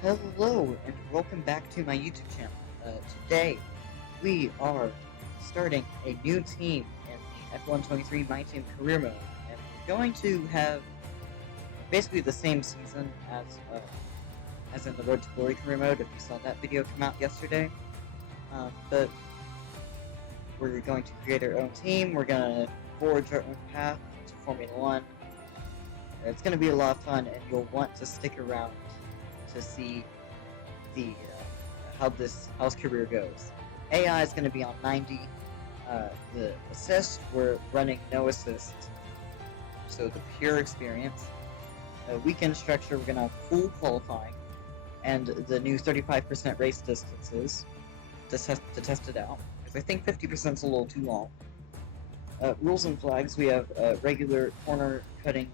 Hello and welcome back to my YouTube channel. Today we are starting a new team in the F123 My Team Career Mode, and we're going to have basically the same season as in the Road to Glory Career Mode. If you saw that video come out yesterday, but we're going to create our own team. We're going to forge our own path to Formula One. It's going to be a lot of fun, and you'll want to stick around to see the how his career goes. AI is going to be on 90. The assist, we're running no assist, so the pure experience. Weekend structure, we're going to have full qualifying and the new 35% race distances to test it out, because I think 50% is a little too long. Rules and flags, we have regular corner cutting,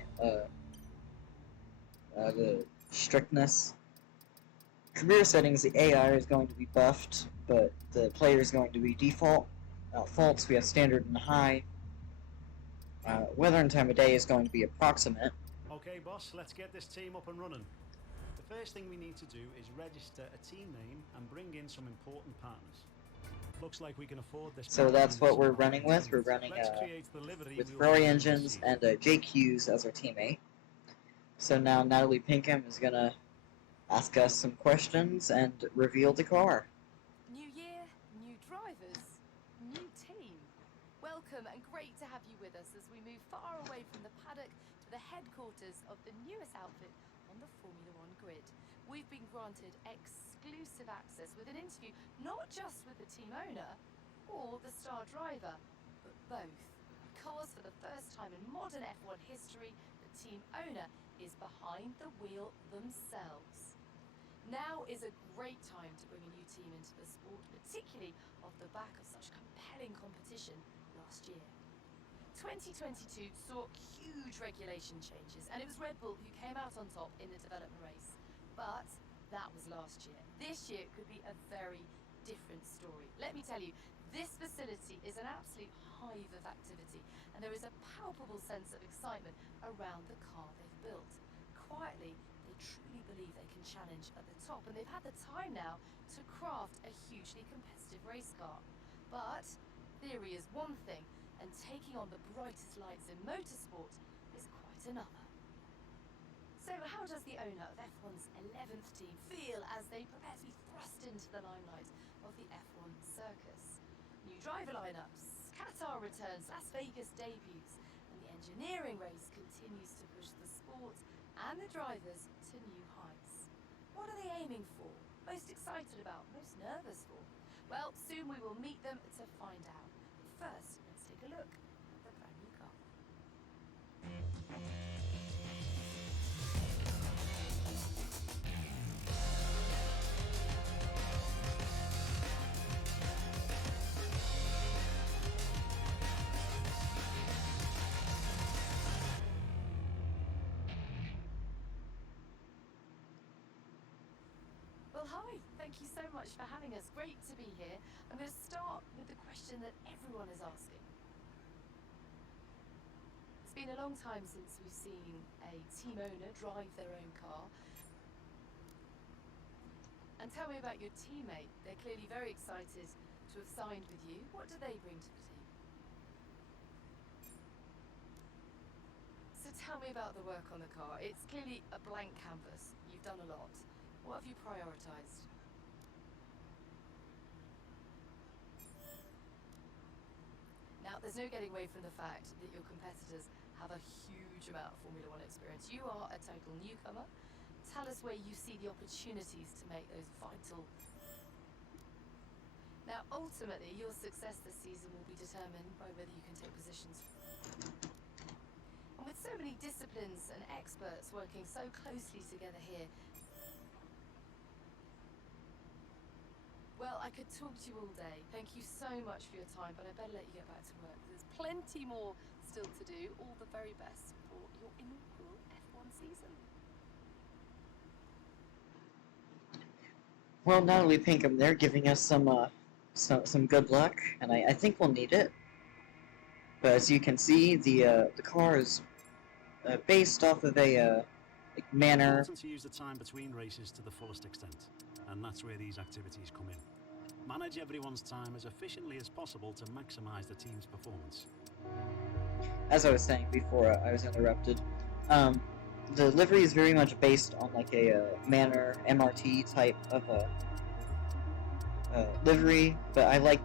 the strictness. Career settings, the AI is going to be buffed, but the player is going to be default. Faults, we have standard and high. Weather and time of day is going to be approximate. Okay, boss, let's get this team up and running. The first thing we need to do is register a team name and bring in some important partners. Looks like we can afford this. So that's what we're running with. We're running with Ferrari engines and JQs as our teammate. So now Natalie Pinkham is going to ask us some questions and reveal the car. New year, new drivers, new team. Welcome and great to have you with us as we move far away from the paddock to the headquarters of the newest outfit on the Formula One grid. We've been granted exclusive access with an interview not just with the team owner or the star driver, but both. Because for the first time in modern F1 history, the team owner is behind the wheel themselves. Now is a great time to bring a new team into the sport, particularly off the back of such compelling competition last year. 2022 saw huge regulation changes, and it was Red Bull who came out on top in the development race. But that was last year. This year could be a very different story. Let me tell you, this facility is an absolute hive of activity, and there is a palpable sense of excitement around the car they've built. Quietly, they truly believe they can challenge at the top, and they've had the time now to craft a hugely competitive race car. But theory is one thing, and taking on the brightest lights in motorsport is quite another. So how does the owner of F1's 11th team feel as they prepare to be thrust into the limelight of the F1 circus? New driver lineups, Qatar returns, Las Vegas debuts, and the engineering race continues to push the sport and the drivers to new heights. What are they aiming for? Most excited about? Most nervous for? Well, soon we will meet them to find out. But first, let's take a look at the brand new car. Well, hi. Thank you so much for having us. Great to be here. I'm going to start with the question that everyone is asking. It's been a long time since we've seen a team owner drive their own car. And tell me about your teammate. They're clearly very excited to have signed with you. What do they bring to the team? So tell me about the work on the car. It's clearly a blank canvas. You've done a lot. What have you prioritised? Now, there's no getting away from the fact that your competitors have a huge amount of Formula One experience. You are a total newcomer. Tell us where you see the opportunities to make those vital. Now, ultimately, your success this season will be determined by whether you can take positions. And with so many disciplines and experts working so closely together here, well, I could talk to you all day. Thank you so much for your time, but I better let you get back to work. There's plenty more still to do. All the very best for your inaugural F1 season. Well, Natalie Pinkham, they're giving us some good luck, and I think we'll need it. But as you can see, the car is based off of a like manner. It's important to use the time between races to the fullest extent, and that's where these activities come in. Manage everyone's time as efficiently as possible to maximize the team's performance. As I was saying before I was interrupted, the livery is very much based on like a manor MRT type of livery, but I like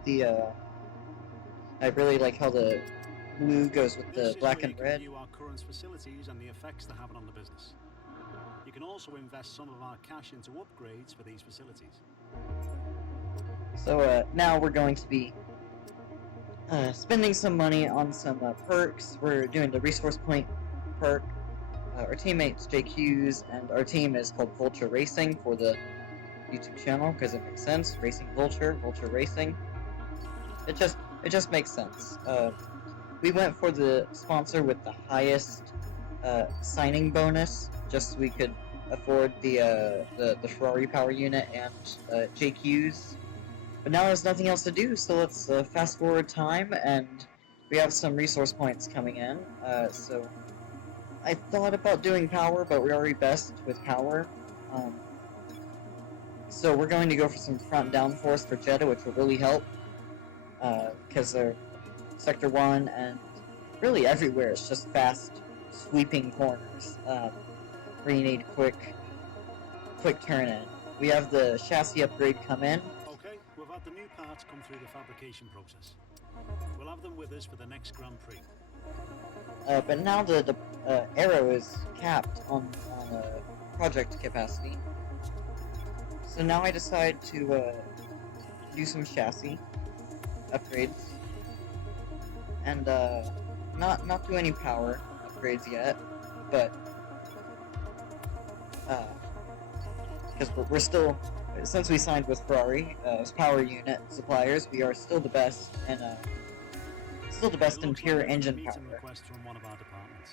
I really like how the blue goes with the black and red. Review our current facilities and the effects they're having on the business. You can also invest some of our cash into upgrades for these facilities. So now we're going to be spending some money on some perks. We're doing the resource point perk. Our teammate's JQ's, and our team is called Vulture Racing for the YouTube channel because it makes sense. Racing Vulture, Vulture Racing. It just makes sense. We went for the sponsor with the highest signing bonus, just so we could afford the Ferrari power unit and JQ's. But now there's nothing else to do, so let's fast forward time, and we have some resource points coming in. So I thought about doing power, but we're already best with power. So we're going to go for some front downforce for Jeddah, which will really help. Because they're Sector 1 and really everywhere, it's just fast, sweeping corners. Where you need quick turn in. We have the chassis upgrade come in. Okay, we've had the new parts come through the fabrication process. We'll have them with us for the next Grand Prix. But now the arrow is capped on project capacity. So now I decide to do some chassis upgrades, and not do any power upgrades yet, but because we're still, since we signed with Ferrari as power unit suppliers, we are still the best and in pure engine power. Request from one of our departments.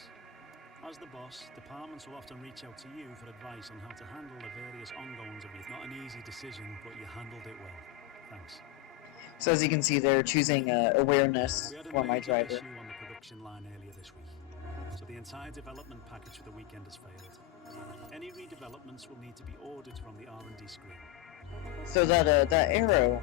As the boss, departments will often reach out to you for advice on how to handle the various ongoings of your. Not an easy decision, but you handled it well. Thanks. So as you can see, they're choosing awareness for my driver. We had a major issue on the production line earlier this week, so the entire development package for the weekend has failed. Any redevelopments will need to be ordered from the R&D screen. So that arrow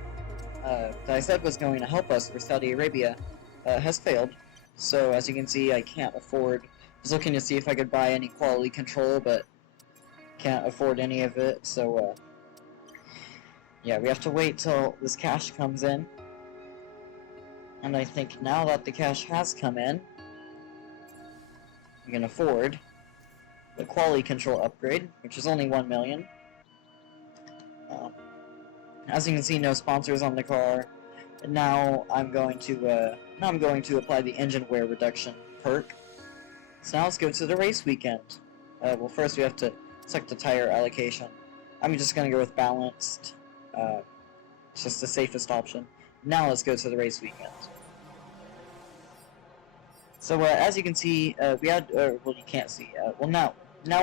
that I said was going to help us for Saudi Arabia has failed. So as you can see, I can't afford. I was looking to see if I could buy any quality control, but can't afford any of it. So yeah, we have to wait till this cash comes in. And I think now that the cash has come in, we can afford the quality control upgrade, which is only 1 million. As you can see, no sponsors on the car. And now I'm going to apply the engine wear reduction perk. So now let's go to the race weekend. Well, first we have to select the tire allocation. I'm just going to go with balanced. It's just the safest option. Now let's go to the race weekend. So as you can see, we had, well, you can't see. Well, now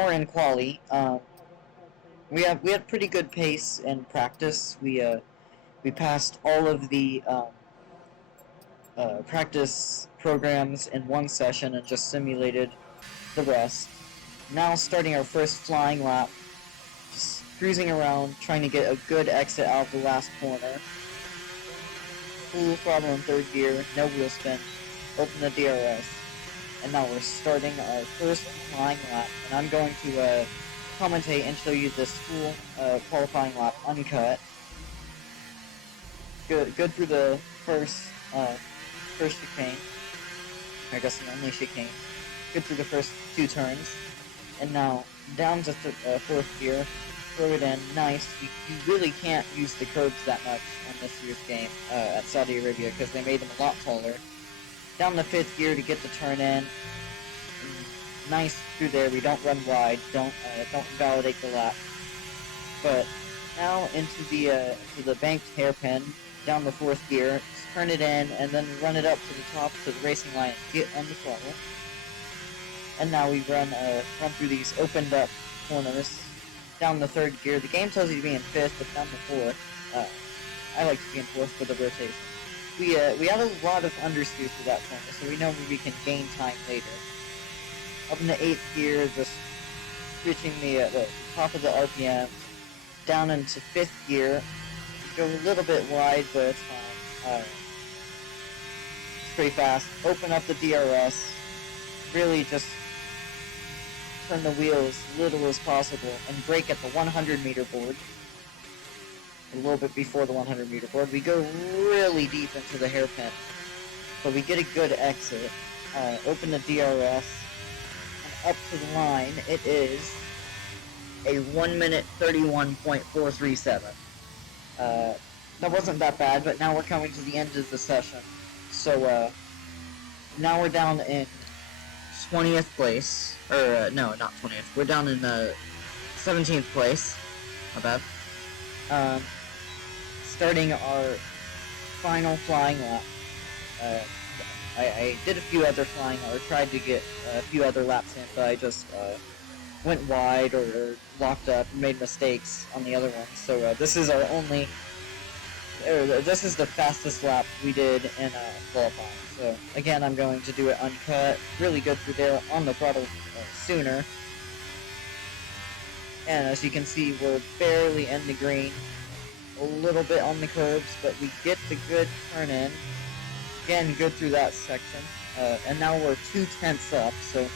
we're in quali. We had pretty good pace in practice. We passed all of the practice programs in one session and just simulated the rest. Now starting our first flying lap, just cruising around, trying to get a good exit out of the last corner. Full throttle in third gear, no wheel spin, open the DRS, and now we're starting our first flying lap, and I'm going to commentate and show you this full qualifying lap uncut. Good through the first chicane. I guess the only chicane. Good through the first 2 turns. And now down to fourth gear. Throw it in. Nice. You really can't use the curbs that much on this year's game at Saudi Arabia because they made them a lot taller. Down the 5th gear to get the turn in. Nice through there. We don't run wide. Don't invalidate the lap. But now into the banked hairpin. Down the 4th gear, turn it in, and then run it up to the top to the racing line, get on the throttle. And now we run through these opened up corners, down the 3rd gear. The game tells you to be in 5th, but down the 4th. I like to be in 4th for the rotation. We had a lot of understeer through that corner, so we know we can gain time later. Up in the 8th gear, just reaching the top of the RPM, down into 5th gear. Go a little bit wide, but it's fine. It's pretty fast. Open up the DRS. Really just turn the wheel as little as possible and brake at the 100 meter board. A little bit before the 100 meter board. We go really deep into the hairpin, but we get a good exit. Open the DRS, and up to the line, it is a 1 minute 31.437. That wasn't that bad, but now we're coming to the end of the session. So, now we're down in 20th place. Or, no, not 20th. We're down in 17th place. My bad. Starting our final flying lap. I did a few other flying, or tried to get a few other laps in, but I just went wide or locked up and made mistakes on the other ones. So this is our only, this is the fastest lap we did in qualifying. So again, I'm going to do it uncut, really good through there on the throttle sooner. And as you can see, we're barely in the green, a little bit on the curbs, but we get the good turn in. Again, good through that section, and now we're 2/10 up, so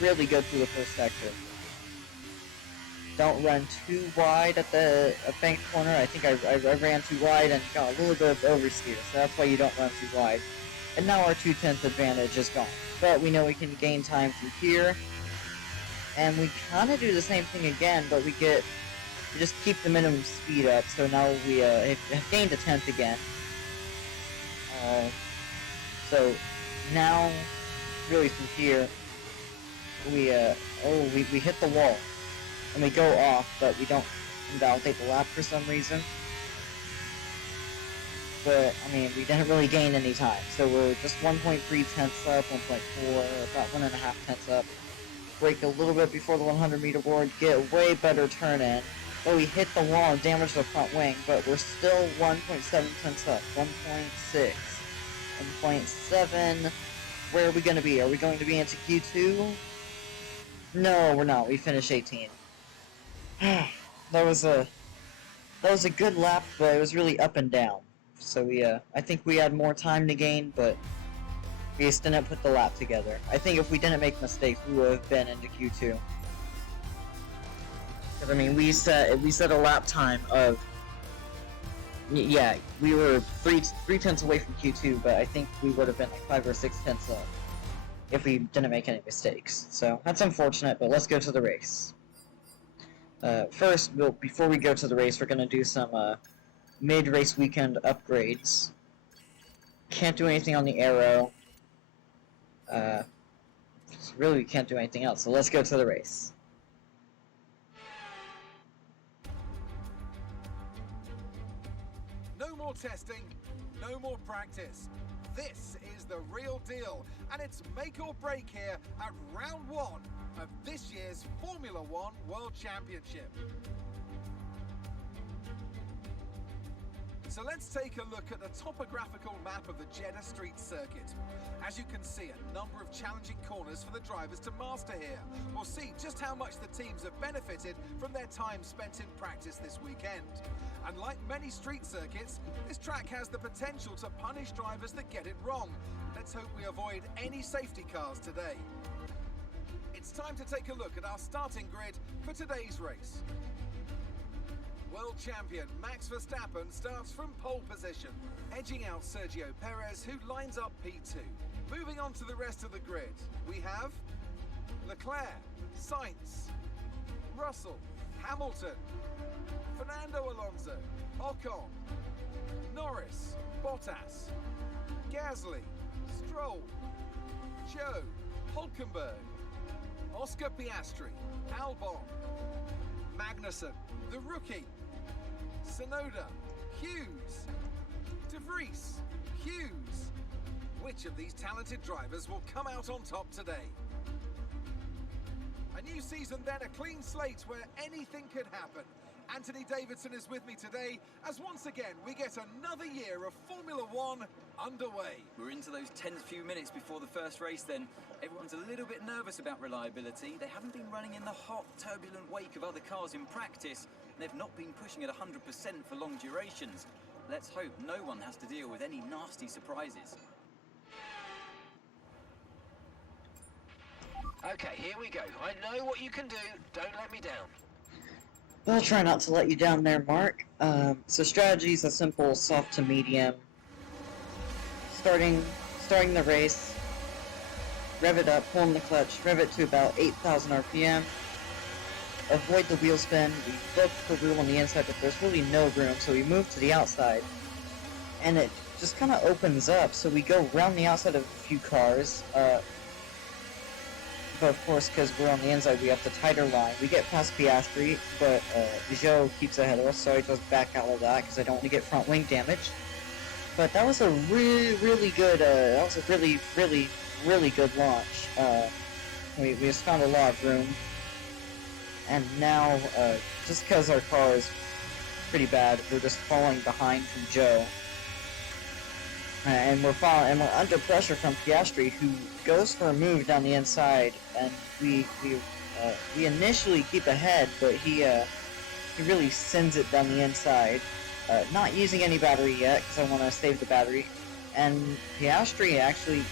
really good through the first sector. Don't run too wide at the banked corner. I think I ran too wide and got a little bit of oversteer, so that's why you don't run too wide. And now our 2/10 advantage is gone. But we know we can gain time through here, and we kind of do the same thing again, but we just keep the minimum speed up, so now we have gained a 10th again. So now, really from here, we hit the wall, and we go off, but we don't invalidate the lap for some reason. But, I mean, we didn't really gain any time, so we're just 1.3 tenths up, 1.4, about 1.5 tenths up. Brake a little bit before the 100 meter board, get a way better turn in. But we hit the wall and damage the front wing, but we're still 1.7 tenths up, 1.6. 1.7. Where are we going to be? Are we going to be into Q2? No, we're not. We finished 18. that was a good lap, but it was really up and down. So I think we had more time to gain, but we just didn't put the lap together. I think if we didn't make mistakes, we would have been into Q2. Because I mean, we set a lap time of. Yeah, we were three tenths away from Q2, but I think we would have been like 5 or 6 tenths up if we didn't make any mistakes. So that's unfortunate, but let's go to the race. First, before we go to the race, we're going to do some mid-race weekend upgrades. Can't do anything on the aero. Really, we can't do anything else, so let's go to the race. No more testing, no more practice. This is the real deal, and it's make or break here at round 1 of this year's Formula One World Championship. So let's take a look at the topographical map of the Jeddah Street Circuit. As you can see, a number of challenging corners for the drivers to master here. We'll see just how much the teams have benefited from their time spent in practice this weekend. And like many street circuits, this track has the potential to punish drivers that get it wrong. Let's hope we avoid any safety cars today. It's time to take a look at our starting grid for today's race. World champion Max Verstappen starts from pole position, edging out Sergio Perez, who lines up P2. Moving on to the rest of the grid, we have Leclerc, Sainz, Russell, Hamilton, Fernando Alonso, Ocon, Norris, Bottas, Gasly, Stroll, Joe, Hulkenberg, Oscar Piastri, Albon, Magnussen, the rookie, Tsunoda, Hughes, De Vries, Hughes. Which of these talented drivers will come out on top today? A new season then, a clean slate where anything could happen. Anthony Davidson is with me today as once again we get another year of Formula One underway. We're into those tense few minutes before the first race then. Everyone's a little bit nervous about reliability. They haven't been running in the hot, turbulent wake of other cars in practice. They've not been pushing at 100% for long durations. Let's hope no one has to deal with any nasty surprises. Okay, here we go. I know what you can do. Don't let me down. I'll try not to let you down there, Mark. So strategy's a simple soft to medium. Starting the race, rev it up, pull in the clutch, rev it to about 8,000 RPM. Avoid the wheel spin. We look for room on the inside, but there's really no room, so we move to the outside. And it just kind of opens up, so we go around the outside of a few cars. But of course, because we're on the inside, we have the tighter line. We get past Piastri, but Joe keeps ahead of us, so I just back out of that because I don't want to get front wing damage. But that was a really good, really good launch. We just found a lot of room. And now, just because our car is pretty bad, we're just falling behind from Joe. And we're under pressure from Piastri, who goes for a move down the inside, and we initially keep ahead, but he really sends it down the inside. Not using any battery yet, because I want to save the battery. And Piastri actually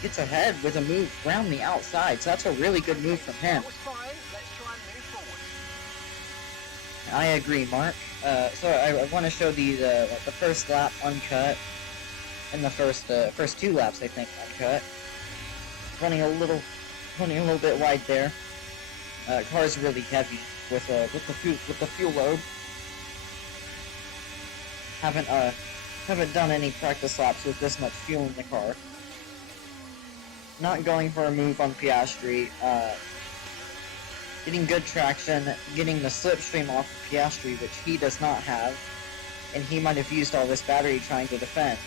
gets ahead with a move around the outside, so that's a really good move from him. That was fine. Let's try and move forward. I agree, Mark. So I want to show the first lap uncut. In the first two laps, I think, uncut. Running a little bit wide there. Car's really heavy with the fuel load. Haven't done any practice laps with this much fuel in the car. Not going for a move on Piastri. Getting good traction, getting the slipstream off of Piastri, which he does not have, and he might have used all this battery trying to defend.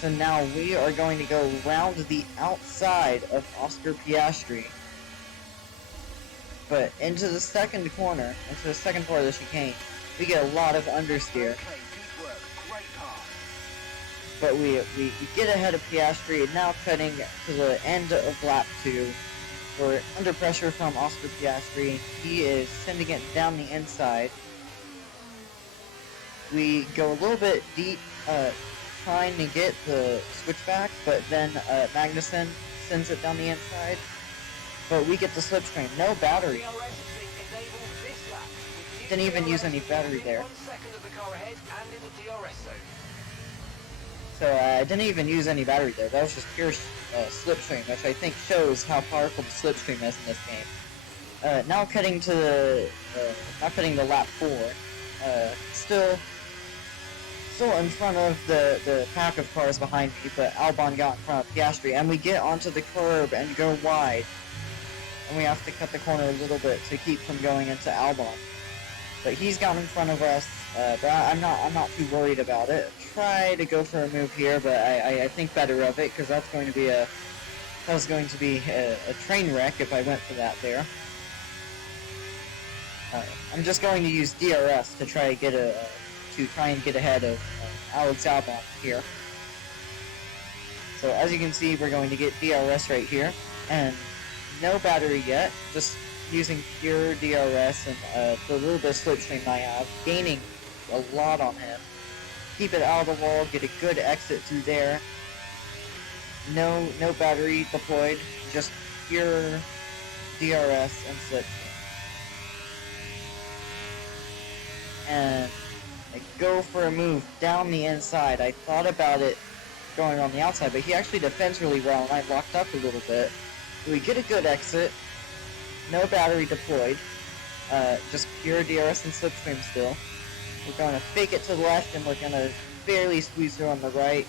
So now we are going to go round the outside of Oscar Piastri, but into the second corner, into the second part of the chicane, we get a lot of understeer. Okay, good work. Great pass. But we get ahead of Piastri, and now cutting to the end of lap 2. We're under pressure from Oscar Piastri. He is sending it down the inside. We go a little bit deep, trying to get the switchback, but then Magnussen sends it down the inside. But we get the slipstream. No battery. Didn't even use any battery there. 1 second of the car ahead and in the DRS zone. So I didn't even use any battery there. That was just pure slipstream, which I think shows how powerful the slipstream is in this game. Now cutting to the lap 4. Still in front of the pack of cars behind me, but Albon got in front of Piastri, and we get onto the curb and go wide. And we have to cut the corner a little bit to keep from going into Albon. But he's got in front of us, but I'm not too worried about it. Try to go for a move here, but I think better of it, because that was going to be a train wreck if I went for that there. I'm just going to use DRS to try and get ahead of Alex Albon here. So as you can see, we're going to get DRS right here, and no battery yet, just using pure DRS and the little bit of slipstream I have, gaining a lot on him. Keep it out of the wall, get a good exit through there. No battery deployed, just pure DRS and slipstream. And I go for a move down the inside. I thought about it going on the outside, but he actually defends really well, and I locked up a little bit. We get a good exit, no battery deployed, just pure DRS and slipstream still. We're going to fake it to the left, and we're going to barely squeeze through on the right.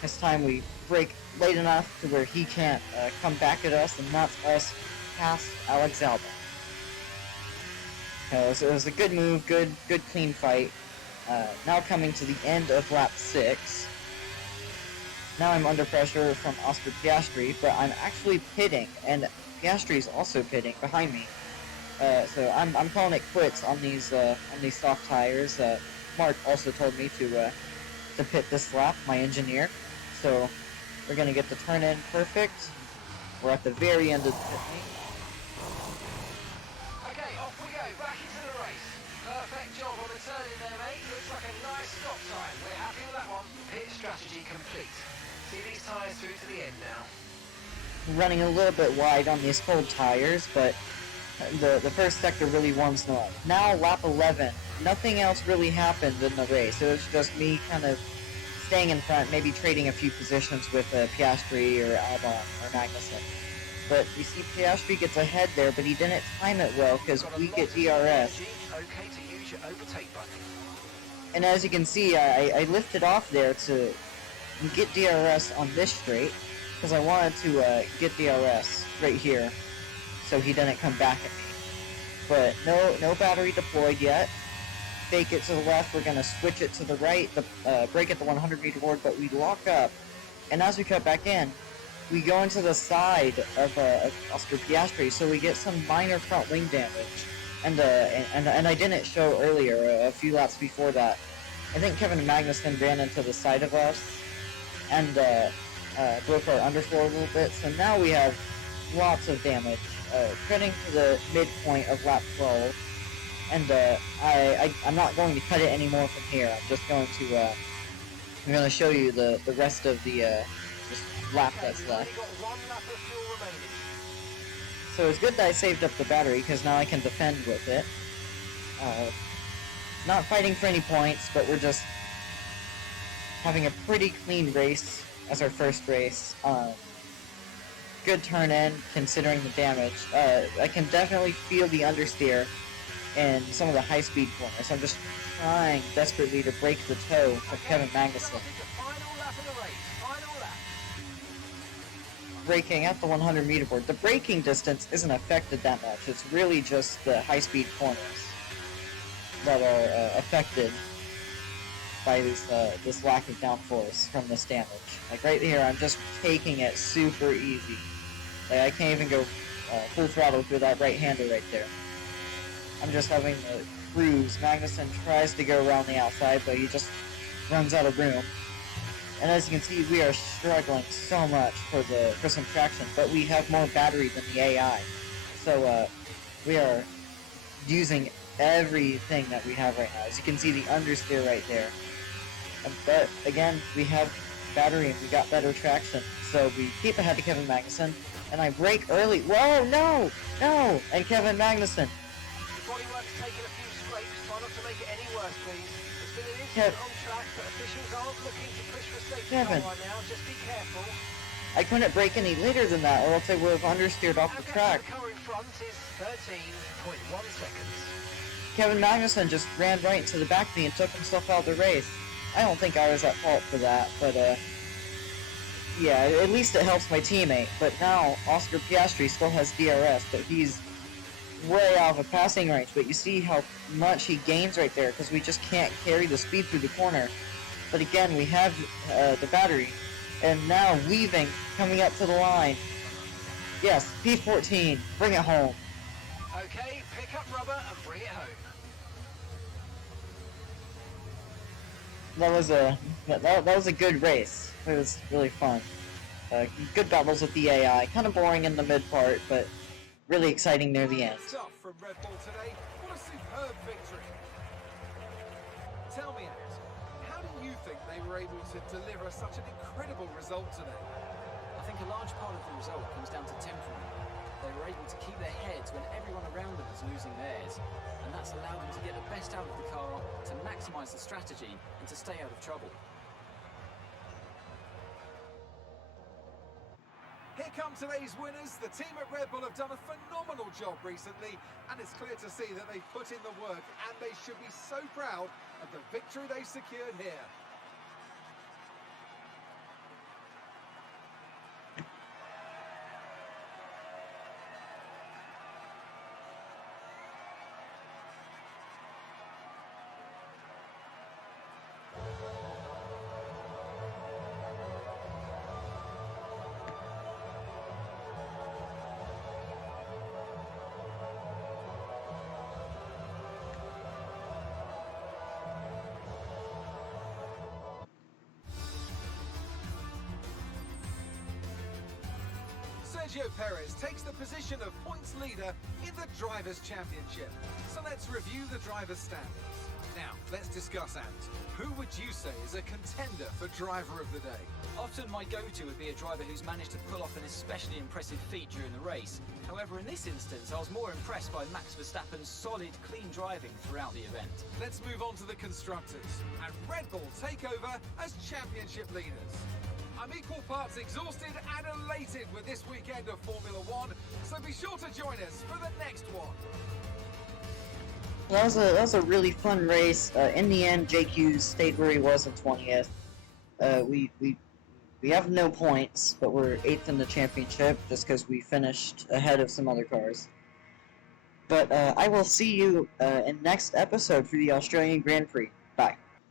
This time we brake late enough to where he can't come back at us, and that's us past Alex Albon. So it was a good move, good clean fight. Now coming to the end of lap 6. Now I'm under pressure from Oscar Piastri, but I'm actually pitting, and Piastri is also pitting behind me. So I'm calling it quits on these soft tires. Mark also told me to pit this lap, my engineer. So we're gonna get the turn in perfect. We're at the very end of the pit lane. Okay, off we go, back into the race. Perfect job on the turn in there, mate. Looks like a nice stop time. We're happy with that one. Pit strategy complete. See these tyres through to the end now. Running a little bit wide on these cold tires, but the first sector really warms them up. Now lap 11, nothing else really happened in the race. It was just me kind of staying in front, maybe trading a few positions with Piastri or Albon or Magnussen. But you see Piastri gets ahead there, but he didn't time it well because we get DRS. Okay to use your overtake button. And as you can see, I lifted off there to get DRS on this straight because I wanted to get DRS right here so he didn't come back at me. But no battery deployed yet. Fake it to the left, we're going to switch it to the right, brake at the 100 meter board, but we lock up. And as we cut back in, we go into the side of Oscar Piastri, so we get some minor front wing damage. And I didn't show earlier, a few laps before that, I think Kevin Magnussen ran into the side of us and broke our underfloor a little bit. So now we have lots of damage, cutting to the midpoint of lap 12. And I'm not going to cut it anymore from here. I'm just going to I'm going to show you the rest of the just lap that's left. So it's good that I saved up the battery because now I can defend with it. Not fighting for any points, but we're just having a pretty clean race as our first race. Good turn in considering the damage. I can definitely feel the understeer in some of the high-speed corners. I'm just trying desperately to break the toe from Kevin Magnussen. Braking at the 100 meter board. The braking distance isn't affected that much. It's really just the high-speed corners that are affected by this lack of downforce from this damage. Like right here, I'm just taking it super easy. Like I can't even go full throttle through that right-hander right there. I'm just having to cruise. Magnussen tries to go around the outside, but he just runs out of room. And as you can see, we are struggling so much for some traction, but we have more battery than the AI. So we are using everything that we have right now. As you can see, the understeer right there. But again, we have battery and we got better traction. So we keep ahead of Kevin Magnussen, and I brake early. Whoa, no! And Kevin Magnussen. Bodywork's taken a few scrapes. Try not to make it any worse, please. It's been an incident on track, but officials aren't looking to push for safety Kevin. right now. Just be careful. I couldn't brake any later than that, or else I would have understeered off the track. The car in front is 13.1 seconds. Kevin Magnussen just ran right into the back of me and took himself out of the race. I don't think I was at fault for that, but yeah, at least it helps my teammate. But now Oscar Piastri still has DRS, but he's way out of passing range. But you see how much he gains right there because we just can't carry the speed through the corner. But again, we have the battery, and now weaving, coming up to the line. Yes, P14, bring it home. Okay, pick up rubber and bring it home. That was a good race. It was really fun. Good battles with the AI. Kind of boring in the mid part, but really exciting near the end. Stuff from Red Bull today. What a superb victory. Tell me, Alex, how do you think they were able to deliver such an incredible result today? I think a large part of the result comes down to temperament. They were able to keep their heads when everyone around them was losing theirs, and that's allowed them to get the best out of the car, to maximise the strategy, and to stay out of trouble. Here come today's winners. The team at Red Bull have done a phenomenal job recently, and it's clear to see that they've put in the work, and they should be so proud of the victory they secured here. Sergio Perez takes the position of points leader in the Drivers' Championship. So let's review the drivers' standings. Now, let's discuss, Ant. Who would you say is a contender for Driver of the Day? Often my go-to would be a driver who's managed to pull off an especially impressive feat during the race. However, in this instance, I was more impressed by Max Verstappen's solid, clean driving throughout the event. Let's move on to the constructors. And Red Bull take over as championship leaders. I'm equal parts exhausted and elated with this weekend of Formula One, so be sure to join us for the next one. That was a really fun race. In the end, JQ stayed where he was in 20th. We have no points, but we're 8th in the championship just because we finished ahead of some other cars. But I will see you in next episode for the Australian Grand Prix.